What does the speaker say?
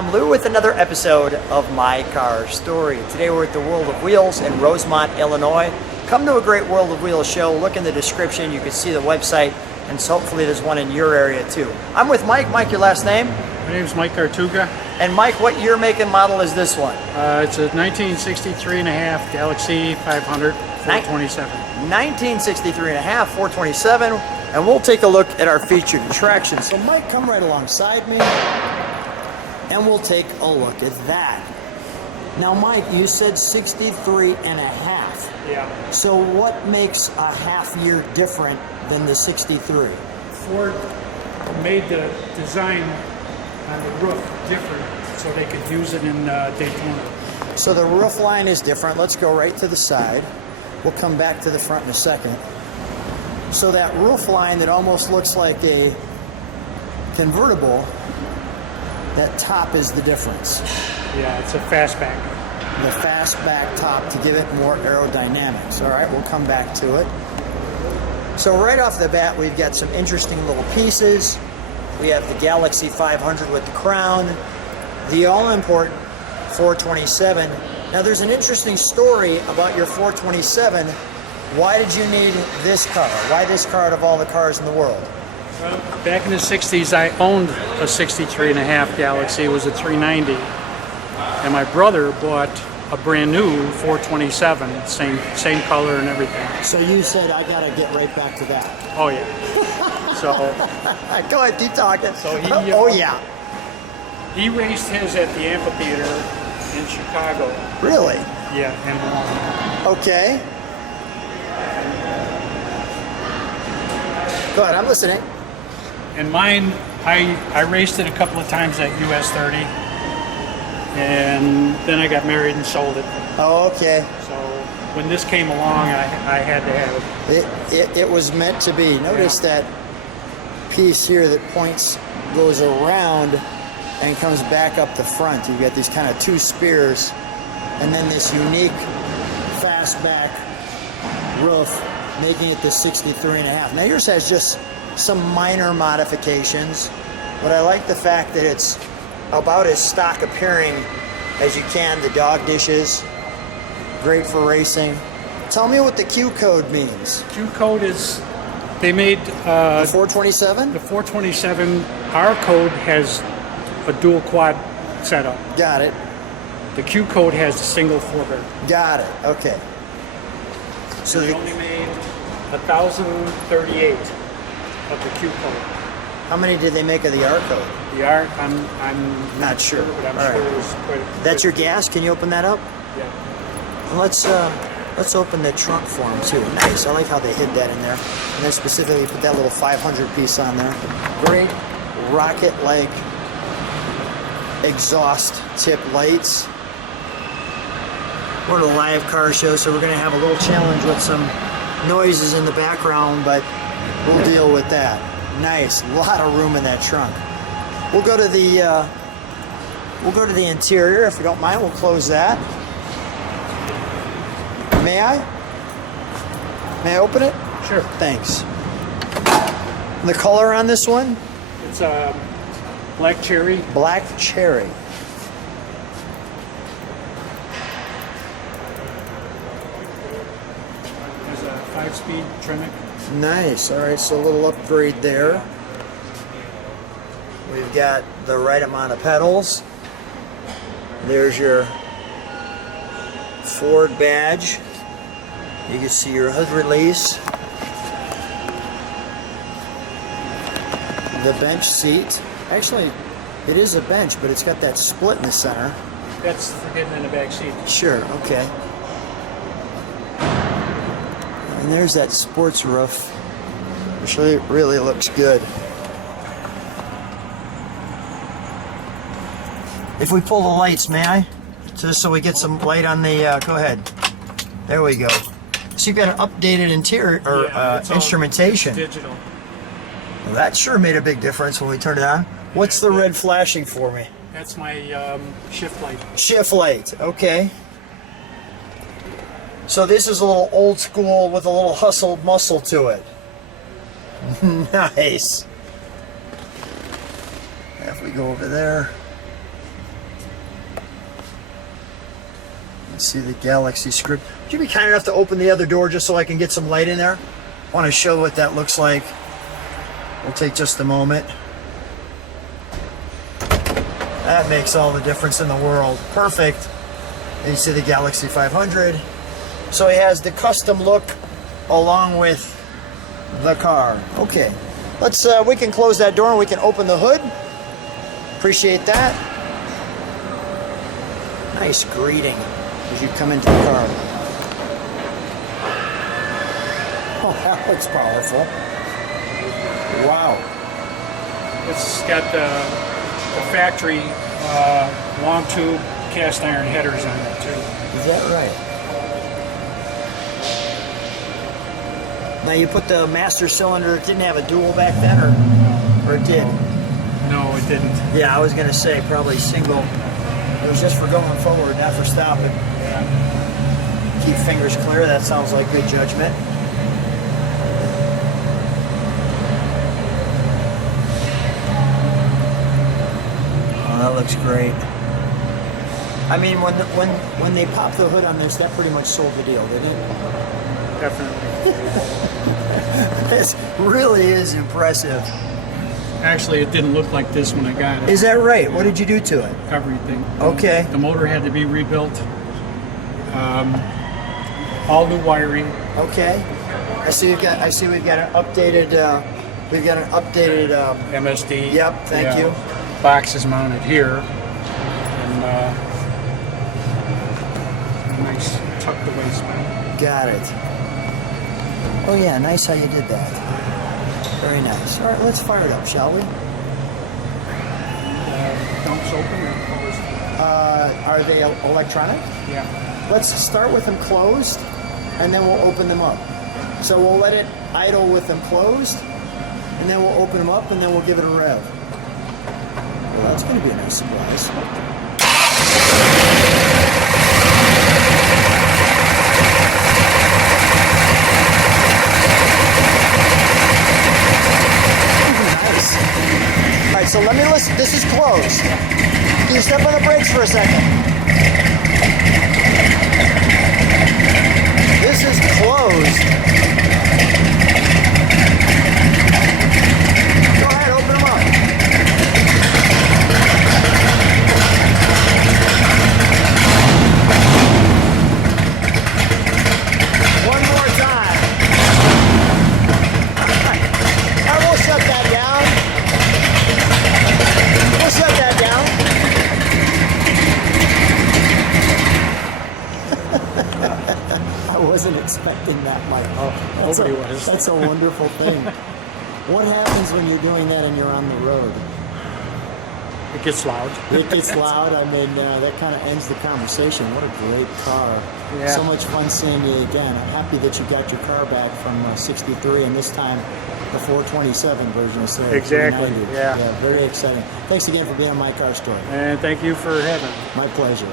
I'm Lou with another episode of My Car Story. Today we're at the World of Wheels in Rosemont, Illinois. Come to a great World of Wheels show. Look in the description. You can see the website, and so hopefully there's one in your area too. I'm with Mike. Mike, your last name? My name's Mike Giertuga. And Mike, what year, make, and model is this one? It's a 1963 and a half Galaxie 500 427. 1963 and a half, 427. And we'll take a look at our featured attractions. So Mike, come right alongside me, and we'll take a look at that. Now Mike, you said 63 and a half. Yeah. So what makes a half year different than the 63? Ford made the design on the roof different so they could use it in Daytona. So the roof line is different. Let's go right to the side. We'll come back to the front in a second. So that roof line that almost looks like a convertible, that top is the difference. Yeah, it's a fastback. The fastback top to give it more aerodynamics. All right, we'll come back to it. So right off the bat, we've got some interesting little pieces. We have the Galaxie 500 with the crown, the all-important 427. Now there's an interesting story about your 427. Why did you need this car? Why this car out of all the cars in the world? Well, back in the 60s, I owned a 63 and a half Galaxie. It was a 390. And my brother bought a brand new 427, same color and everything. So you said, I gotta get right back to that. Oh yeah. So go ahead, keep talking. So he, oh yeah. He raced his at the amphitheater in Chicago. Really? Yeah, and won. Okay. Go ahead, I'm listening. And mine, I raced it a couple of times at US 30, and then I got married and sold it. Oh, okay. So when this came along, I had to have it. It was meant to be. Notice that piece here that points, goes around and comes back up the front. You've got these kind of two spears, and then this unique fastback roof, making it the 63 and a half. Now yours has just some minor modifications, but I like the fact that it's about as stock appearing as you can. The dog dishes, great for racing. Tell me what the Q code means. Q code is, they made the 427? The 427, our code has a dual quad setup. Got it. The Q code has a single four-bear. Got it, okay. So they only made 1,038 of the Q code. How many did they make of the R code? The R, I'm not sure, but I'm All sure right. it was quite. That's your gas? Can you open that up? Yeah. Let's open the trunk for them too. Nice. I like how they hid that in there. And then specifically put that little 500 piece on there. Great rocket-like exhaust tip lights. We're at a live car show, so we're going to have a little challenge with some noises in the background, but we'll deal with that. Nice. A lot of room in that trunk. We'll go to the interior if you don't mind. We'll close that. May I? May I open it? Sure. Thanks. The color on this one? It's a black cherry. Black cherry. There's a 5-speed Tremec. Nice. All right, so a little upgrade there. We've got the right amount of pedals. There's your Ford badge. You can see your hood release. The bench seat. Actually, it is a bench, but it's got that split in the center. That's for getting in the back seat. Sure, okay. And there's that sports roof, which really looks good. If we pull the lights, may I? Just so we get some light on the, go ahead. There we go. So you've got an updated interior, or instrumentation. Digital. Well, that sure made a big difference when we turned it on. What's the red flashing for me? That's my shift light. Shift light, okay. So this is a little old school with a little hustled muscle to it. Nice. If we go over there. See the Galaxy script. Would you be kind enough to open the other door just so I can get some light in there? I want to show what that looks like. We'll take just a moment. That makes all the difference in the world. Perfect. And you see the Galaxie 500. So he has the custom look along with the car. Okay, let's. We can close that door and we can open the hood. Appreciate that. Nice greeting as you come into the car. Oh, that looks powerful. Wow. It's got the factory long tube cast iron headers on it too. Is that right? Now you put the master cylinder, it didn't have a dual back then, or it did? No, it didn't. Yeah, I was going to say probably single. It was just for going forward, not for stopping. Keep fingers clear, that sounds like good judgment. Oh, that looks great. I mean, when they popped the hood on this, that pretty much sold the deal, didn't it? Definitely. This really is impressive. Actually, it didn't look like this when I got it. Is that right? What did you do to it? Everything. Okay. The motor had to be rebuilt. All new wiring. Okay. I see we've got an updated. We've got an updated. MSD. Yep. Thank you. Box is mounted here, and nice tucked away spot. Got it. Oh yeah, nice how you did that. Very nice. All right, let's fire it up, shall we? Dumps open or closed? Are they electronic? Yeah. Let's start with them closed, and then we'll open them up. So we'll let it idle with them closed, and then we'll open them up, and then we'll give it a rev. Well, that's going to be a nice surprise. All right, so let me listen. This is closed. Can you step on the brakes for a second? This is closed. Go ahead, open them up. One more time. All right. I will shut that down. We'll shut that down. I wasn't expecting that, Mike. Nobody was. That's a wonderful thing. What happens when you're doing that and you're on the road? It gets loud. It gets loud. I mean, that kind of ends the conversation. What a great car. Yeah. So much fun seeing you again. I'm happy that you got your car back from 63, and this time the 427 version instead of Exactly, 390. yeah. Very exciting. Thanks again for being on My Car Story. And thank you for having me. My pleasure.